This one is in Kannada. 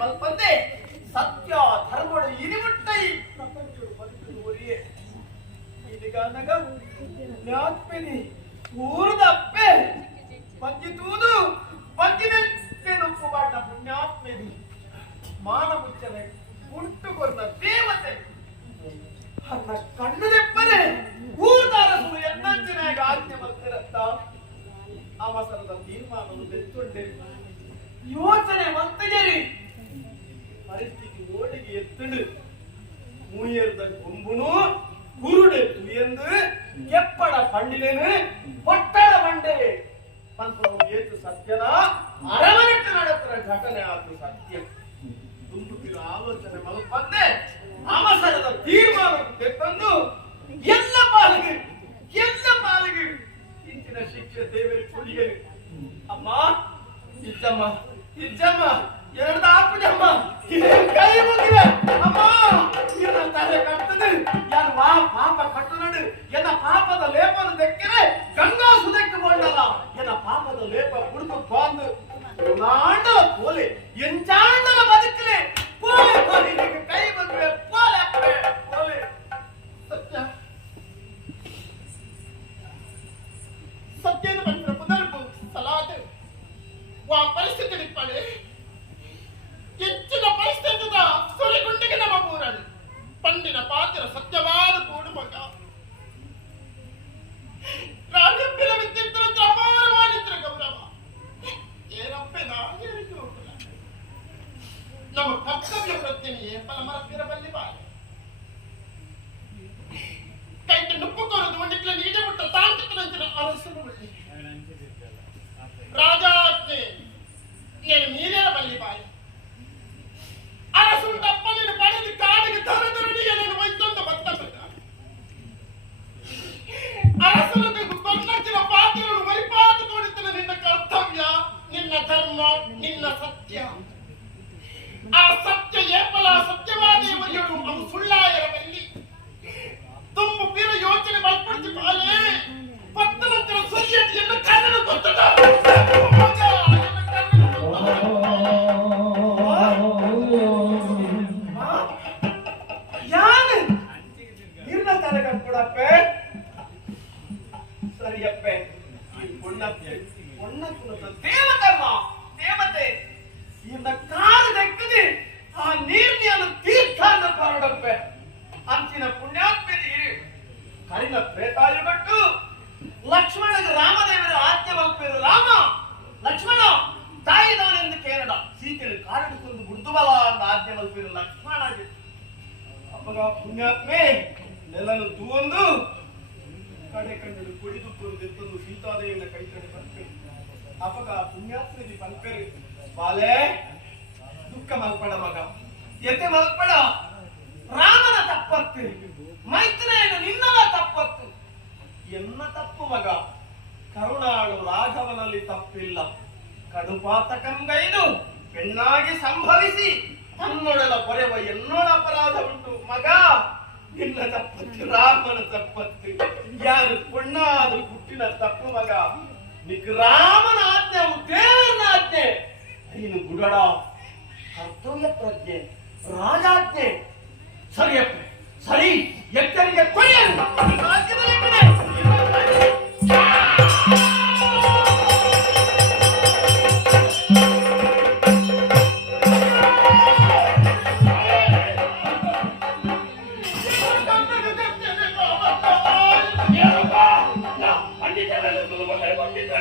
ಮಲ್ಪಂದೆ ಸತ್ಯ ಧರ್ಮಗಳು ಇನಿಮುಟ್ಟೈ ಪ್ರಪಂಚ ಬದುಕುವರಿಯೇ ಇದೀಗ ಜ್ಞಾತ್ಪಿನಿ ಊರ್ದಪ್ಪೆ ಪಂಚಿತೂದು ಪಂಚಿನೆಕ್ಕೆ ನುಪ್ಪುಬಾಟ ಪುಣ್ಯಾತ್ಮಿನಿ ಮಾನ ಮುಚ್ಚನೆ ಉಂಟುಕೊಂಡ ದೇವತೆ ಅನ್ನ ಕಣ್ಣು ತೆಪ್ಪನೆ ಊರ್ದಾರಸು ಎನ್ನಂಚಿನಾಗ ಆಜ್ಞೆ ಬರ್ತಿರತ್ತ ಅವಸರದ ತೀರ್ಮಾನವನ್ನು ಬೆತ್ತೊಂಡೆ ಯೋಚನೆ ಮಂತಜರಿ ಪರಿಸ್ಥಿತಿ ಓಡಿಗೆ ಎತ್ತಡು ಮೂಯರ್ದ ಕೊಂಬುನು ಕುರುಡೆ ತುಯಂದು ಕೆಪ್ಪಡ ಪಂಡಿಲೇನು ಪಟ್ಟಡ ಬಂಡೆ ಪಂಥವು ಏತು ಸತ್ಯನ ಅರಮನೆಟ್ಟು ನಡೆತರ ಘಟನೆ ಆತು ಸತ್ಯ ತುಂಬುತ್ತಿರೋ ಆಲೋಚನೆ ಮಲ್ಪಂದೆ ಅವಸರದ ತೀರ್ಮಾನ ತೆತ್ತಂದು ಎಲ್ಲ ಪಾಲಿಗೆ ಇಂಚಿನ ಶಿಕ್ಷೆ ದೇವರಿಗೆ ಕೊಡಿಯರು ಅಮ್ಮ ಇಜ್ಜಮ್ಮ ಎರಡು ಆಪುಜಮ್ಮ ಕೈ ಮುಗಿವೆ ಅಮ್ಮ ಇನ್ನ ತಲೆ ಕಟ್ಟದು ಯಾರು ಪಾಪ ಕಟ್ಟನಡು ಎನ್ನ ಪಾಪದ ಲೇಪನ ತೆಕ್ಕಿರೆ ಗಂಗಾ ಸುದಕ್ಕೆ ಕೊಂಡಲ್ಲ ಎನ್ನ ಪಾಪದ ಲೇಪ ಕುಡಿದು ಬಂದು ನಾಂಡಲ ಕೋಲೆ ಎಂಚಾಂಡಲ ಬದುಕಲೆ ಕೋಲೆ ಕೈ ಬಂದ್ವೆ ಕೋಲೆ ಸತ್ಯನ ಬಂದ್ರ ಪುನರ್ಬು ಸಲಾತ್ ವಾ ಪರಿಸ್ಥಿತಿ ನಿಪ್ಪಡೆ ಹೆಚ್ಚಿನ ಪರಿಸ್ಥಿತಿದ ಸುರಿಗುಂಡಿಗೆ ನಮ್ಮ ಊರಲ್ಲಿ ಪಂಡಿನ ಪಾತ್ರ ಸತ್ಯವಾದ ಕೂಡು ಮಗ ರಾಜಪ್ಪಿನ ವಿದ್ಯುತ್ತರ ಅಪಾರವಾಗಿದ್ರ ಗೌರವ ಏನಪ್ಪೆ ನಾಗರಿಕೆ ಹೋಗಲ್ಲ ನಮ್ಮ ಕರ್ತವ್ಯ ಪ್ರಜ್ಞೆಯೇ ಫಲಮರಪಿರಬಲ್ಲಿ ಬಾಯಿ ಕೈಗೆ ನುಪ್ಪು ಕೊರದು ಒಂದಿಕ್ಲ ನೀಡೆ ಬಿಟ್ಟ ತಾಂತ್ರಿಕ ಅರಸನು ರಾಜಾಜ್ಞೆ ನೀನು ನೀರೇ ಬಲ್ಲಿ ಬಾಯಿ ಅರಸುಂಟ ಅಪ್ಪನಿನ ಪಡೆದು ಕಾಡಿಗೆ ತರದರಡಿಗೆ ನಾನು ವೈದ್ಯಂತ ಬರ್ತಬೇಕ ಅರಸನಿಗೆ ಕೊಂಡಕ್ಕಿನ ಪಾತ್ರವನ್ನು ವೈಪಾತು ತೋಡಿತನ ನಿನ್ನ ಕರ್ತವ್ಯ ನಿನ್ನ ಧರ್ಮ ನಿನ್ನ ಸತ್ಯ ಆ ಸತ್ಯ ಏಪಲ ಸತ್ಯವಾದೇವರಿಯರು ಅವು ಸುಳ್ಳಾಗಿರಬಲ್ಲಿ ತುಂಬು ಪೀರ ಯೋಚನೆ ಬಲ್ಪಡಿಸಿ ಪಾಲೆ ಪತ್ತನಂತರ ಸೊಸೈಟಿಯನ್ನು ಕನ್ನಡ ಗೊತ್ತದ ಸರಿಯಪ್ಪೆ ದೇವತೆ ಇನ್ನ ಕಾಲು ದಕ್ಕದೆ ಆ ನೀರ್ನಿಯನ್ನು ತೀರ್ಥಾನ್ನ ಪಾರಡಪ್ಪೆ ಅಂಚಿನ ಪುಣ್ಯಾತ್ಮರಿ ಕರಿನ ಪ್ರೇತಾಯುಗಟ್ಟು ಲಕ್ಷ್ಮಣಗ ರಾಮದೇವರ ಆಜ್ಞೆ ಮಲ್ಪೇರು ರಾಮ ಲಕ್ಷ್ಮಣ ತಾಯಿದವನೆಂದು ಕೇರಳ ಸೀತೆಯನ್ನು ಕಾಡಿಕೊಂಡು ಬುಡ್ದುಬಲ ಅಂತ ಆಜ್ಞೆ ಮಲ್ಪೇರು ಲಕ್ಷ್ಮಣ ಅಪ್ಪಗ ಪುಣ್ಯಾತ್ಮೆ ನೆಲನು ತೂವೊಂದು ಕಡೆ ಕಂಡು ಕುಡಿದು ಕೊಡುದೆತ್ತೊಂದು ಸೀತಾದೇವಿನ ಕೈ ಕಡೆ ಬರ್ಪೇರು ಅಪ್ಪಗ ಪುಣ್ಯಾತ್ಮದಿ ಪಂಪೇರು ಬಾಲೆ ದುಃಖ ಮಲ್ಪಡ ಮಗ ಎತ್ತೆ ಮಲ್ಪಡ ರಾಮನ ತಪ್ಪತ್ತು ಮೈತ್ರೇಯನು ನಿನ್ನವ ತಪ್ಪತ್ತು ಎನ್ನ ತಪ್ಪು ಮಗ ಕರುಣಾಳು ರಾಘವನಲ್ಲಿ ತಪ್ಪಿಲ್ಲ ಕಡುಪಾತಕಂಗೈದು ಹೆಣ್ಣಾಗಿ ಸಂಭವಿಸಿ ತನ್ನೊಡಲ ಪೊರೆವ ಎನ್ನೋಡ ಅಪರಾಧ ಉಂಟು ಮಗ ನಿನ್ನ ತಪ್ಪತ್ತು ರಾಮನ ತಪ್ಪತ್ತು ಯಾರು ಪುಣ್ಣಾದ್ರೂ ಹುಟ್ಟಿನ ತಪ್ಪು ಮಗ ನಿಕ್ ರಾಮನ ಆಜ್ಞೆ ದೇವರನ ಆಜ್ಞೆ ನೀನು ಗುಡಡ ಕರ್ತವ್ಯ ಪ್ರಜ್ಞೆ ರಾಜಾಜ್ಞೆ ಸರಿಯಪ್ಪ ಸರಿ ಎತ್ತರಿಗೆ ಕೊಯ್ಯಲು ರಾಜ್ಯದಲ್ಲಿ ಕಡೆ ಪಂಡಿತ